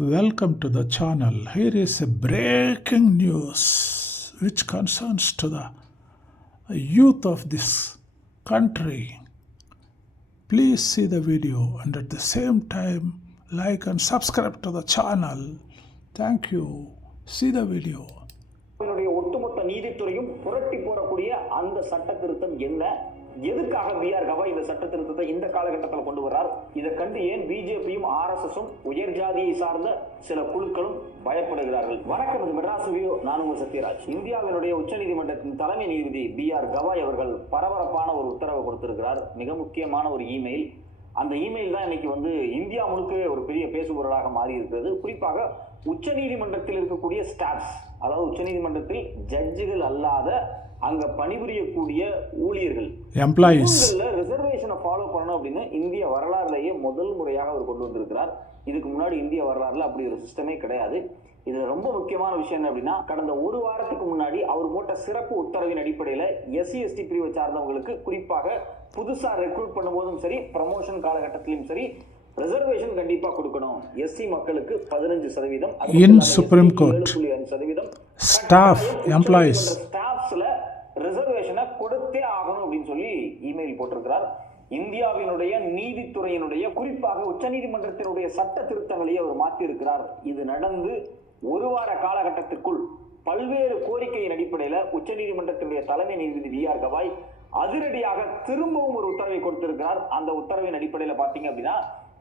Welcome to the channel. Here is a breaking news which concerns to the youth of this country. Please see the video and at the same time like and subscribe to the channel. Thank you. See the video. ஒட்டுமொத்த நீதித்துறையும் புரட்டி போடக்கூடிய அந்த சட்ட திருத்தம் என்ன, எதுக்காக PR Gavai இந்த சட்ட திருத்தத்தை இந்த காலகட்டத்தில் கொண்டு வர்றார், இதை கண்டு ஏன் பிஜேபியும் ஆர்எஸ்எஸும் உயர் ஜாதியை சார்ந்த சில குழுக்களும் பயப்படுகிறார்கள்? வணக்கம், இது மெட்ராஸ் ரிவ்யூ. நான் உங்கள் சத்யராஜ். இந்தியாவினுடைய உச்சநீதிமன்றத்தின் தலைமை நீதிபதி பிஆர் கவாய் அவர்கள் பரபரப்பான ஒரு உத்தரவை கொடுத்திருக்கிறார். மிக முக்கியமான ஒரு இமெயில். அந்த இமெயில் தான் இன்னைக்கு இந்தியா முழுக்க ஒரு பெரிய பேசுபொருளாக மாறி இருக்கிறது. குறிப்பாக உச்சநீதிமன்றத்தில் இருக்கக்கூடிய ஸ்டாஃப்ஸ், அதாவது உச்சநீதிமன்றத்தில் ஜட்ஜுகள் அல்லாத அங்க பணிபுரியக்கூடிய ஊழியர்கள், ரிசர்வேஷனை ஃபாலோ பண்ணணும் அப்படின்னு இந்திய வரலாறுலேயே முதல் முறையாக அவர் கொண்டு வந்திருக்கிறார். இதுக்கு முன்னாடி இந்திய வரலாறுல அப்படி ஒரு சிஸ்டமே கிடையாது. இதுல ரொம்ப முக்கியமான விஷயம் என்ன அப்படின்னா, கடந்த ஒரு வாரத்துக்கு முன்னாடி அவர் போட்ட சிறப்பு உத்தரவின் அடிப்படையில எஸ்சி/எஸ்டி பிரிவை சார்ந்தவங்களுக்கு, குறிப்பாக புதுசா ரெக்ரூட் பண்ணும்போதும் சரி, ப்ரமோஷன் காலகட்டத்திலும் சரி, ரிசர்வேஷன் கண்டிப்பா கொடுக்கணும். எஸ்சி மக்களுக்கு 15%, in Supreme Court 7.5% staff employees ஸ்டாஃப்ஸ்ல ரிசர்வேஷனை கொடுத்தே ஆகணும் அப்படின்னு சொல்லி இமெயில் போட்டிருக்கிறார். இந்தியாவினுடைய நீதித்துறையினுடைய, குறிப்பாக உச்சநீதிமன்றத்தினுடைய சட்ட திருத்தங்களையே அவர் மாற்றி இருக்கிறார். இது நடந்து ஒரு வார காலகட்டத்திற்குள் பல்வேறு கோரிக்கையின் அடிப்படையில உச்சநீதிமன்றத்தினுடைய தலைமை நீதிபதி பிஆர் கவாய் அதிரடியாக திரும்பவும் ஒரு உத்தரவை கொடுத்திருக்கிறார். அந்த உத்தரவின் அடிப்படையில பாத்தீங்க அப்படின்னா,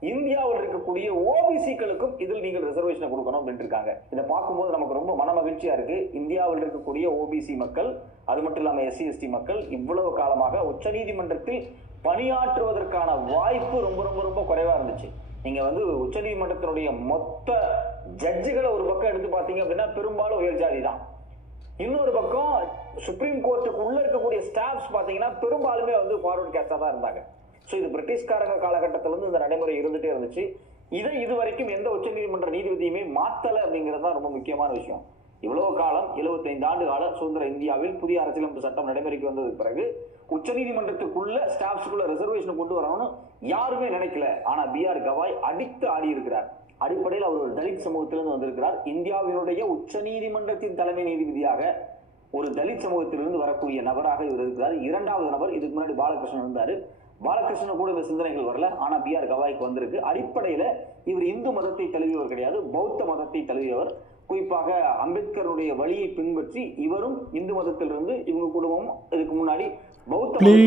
இந்தியாவில் இருக்கக்கூடிய ஓபிசிக்களுக்கும் இதில் நீங்கள் ரிசர்வேஷனை கொடுக்கணும் அப்படின்னு இருக்காங்க. இதை பார்க்கும்போது நமக்கு ரொம்ப மன மகிழ்ச்சியா இருக்கு. இந்தியாவில் இருக்கக்கூடிய ஓபிசி மக்கள், அது மட்டும் இல்லாம எஸ்சி/எஸ்டி மக்கள் இவ்வளவு காலமாக உச்சநீதிமன்றத்தில் பணியாற்றுவதற்கான வாய்ப்பு ரொம்ப ரொம்ப ரொம்ப குறைவா இருந்துச்சு. நீங்க உச்சநீதிமன்றத்தினுடைய மொத்த ஜட்ஜுகளை ஒரு பக்கம் எடுத்து பாத்தீங்க அப்படின்னா பெரும்பாலும் உயர் ஜாதி தான். இன்னொரு பக்கம் சுப்ரீம் கோர்ட்டுக்கு உள்ள இருக்கக்கூடிய ஸ்டாஃப்ஸ் பாத்தீங்கன்னா பெரும்பாலுமே ஃபார்வர்ட் கேஸ்டா தான் இருந்தாங்க. ஸோ இது பிரிட்டிஷ்காரங்க காலகட்டத்திலிருந்து இந்த நடைமுறை இருந்துட்டே இருந்துச்சு. இதை இதுவரைக்கும் எந்த உச்சநீதிமன்ற நீதிபதியுமே மாத்தல அப்படிங்கிறது தான் ரொம்ப முக்கியமான விஷயம். இவ்வளவு காலம் 75 ஆண்டு கால சுதந்திர இந்தியாவில் புதிய அரசியலமைப்பு சட்டம் நடைமுறைக்கு வந்ததுக்கு பிறகு உச்சநீதிமன்றத்துக்குள்ள ஸ்டாஃப்ஸ்க்குள்ள ரிசர்வேஷன் கொண்டு வரணும்னு யாருமே நினைக்கல. ஆனா பிஆர் கவாய் அடித்து ஆடி இருக்கிறார். அடிப்படையில் அவர் ஒரு தலித் சமூகத்திலிருந்து வந்திருக்கிறார். இந்தியாவினுடைய உச்சநீதிமன்றத்தின் தலைமை நீதிபதியாக ஒரு தலித் சமூகத்திலிருந்து வரக்கூடிய நபராக இவர் இருக்கிறார். இரண்டாவது நபர், இதுக்கு முன்னாடி பாலகிருஷ்ணன் இருந்தாரு. பாலகிருஷ்ணன் கூட இந்த சிந்தனைகள் வரல, ஆனா பிஆர் கவாய்க்கு வந்திருக்கு. அடிப்படையில இவர் இந்து மதத்தை தழுவியவர் கிடையாது, பௌத்த மதத்தை தழுவியவர். குறிப்பாக அம்பேத்கருடைய வழியை பின்பற்றி இவரும் இந்து மதத்திலிருந்து, இவங்க குடும்பமும் இதுக்கு முன்னாடி பௌத்த மதத்தை